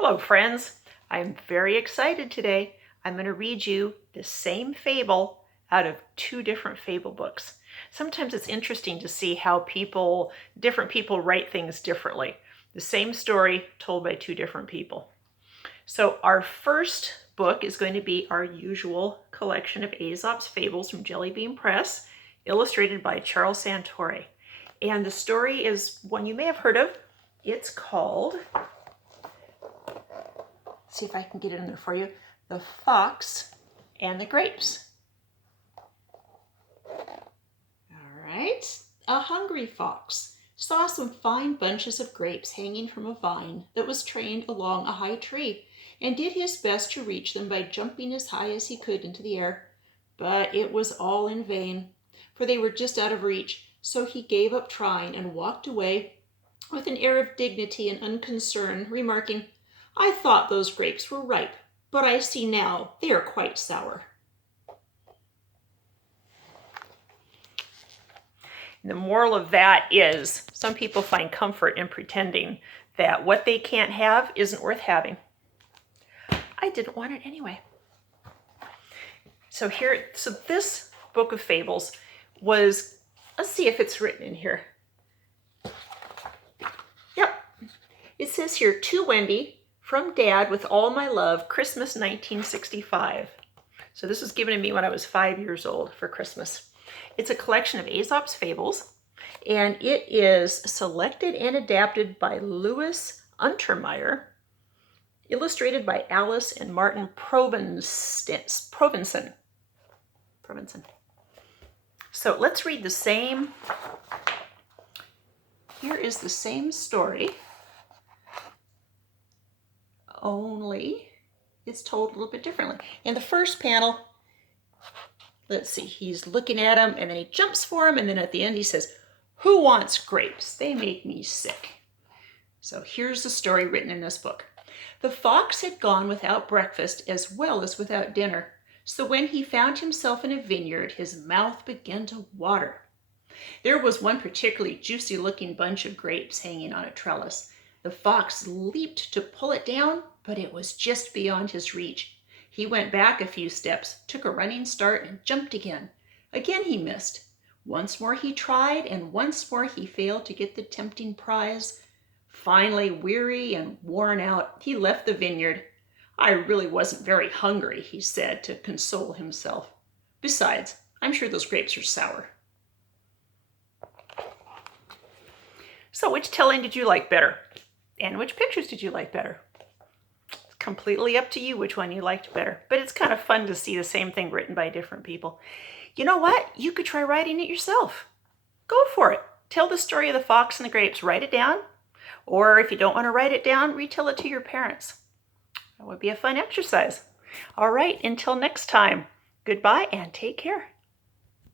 Hello, friends. I'm very excited today. I'm going to read you the same fable out of two different fable books. Sometimes it's interesting to see how different people write things differently. The same story told by two different people. So our first book is going to be our usual collection of Aesop's Fables from Jelly Bean Press, illustrated by Charles Santore. And the story is one you may have heard of. It's called, see if I can get it in there for you, The Fox and the Grapes. All right. A hungry fox saw some fine bunches of grapes hanging from a vine that was trained along a high tree, and did his best to reach them by jumping as high as he could into the air. But it was all in vain, for they were just out of reach, so he gave up trying and walked away with an air of dignity and unconcern, remarking, "I thought those grapes were ripe, but I see now they are quite sour." The moral of that is some people find comfort in pretending that what they can't have isn't worth having. I didn't want it anyway. So this book of fables was, let's see if it's written in here. Yep. It says here, "To Wendy, from Dad with all my love, Christmas 1965. So this was given to me when I was 5 years old for Christmas. It's a collection of Aesop's Fables, and it is selected and adapted by Louis Untermeyer, illustrated by Alice and Martin Provenson. So let's read the same. Here is the same story, only it's told a little bit differently. In the first panel, let's see, he's looking at him and then he jumps for him, and then at the end he says, "Who wants grapes? They make me sick." So here's the story written in this book. The fox had gone without breakfast as well as without dinner, so when he found himself in a vineyard, his mouth began to water. There was one particularly juicy-looking bunch of grapes hanging on a trellis. The fox leaped to pull it down, but it was just beyond his reach. He went back a few steps, took a running start, and jumped again. Again he missed. Once more he tried, and once more he failed to get the tempting prize. Finally, weary and worn out, he left the vineyard. "I really wasn't very hungry," he said to console himself. "Besides, I'm sure those grapes are sour." So which telling did you like better? And which pictures did you like better? It's completely up to you which one you liked better, but it's kind of fun to see the same thing written by different people. You know what? You could try writing it yourself. Go for it. Tell the story of the fox and the grapes. Write it down. Or if you don't want to write it down, retell it to your parents. That would be a fun exercise. All right, until next time, goodbye and take care.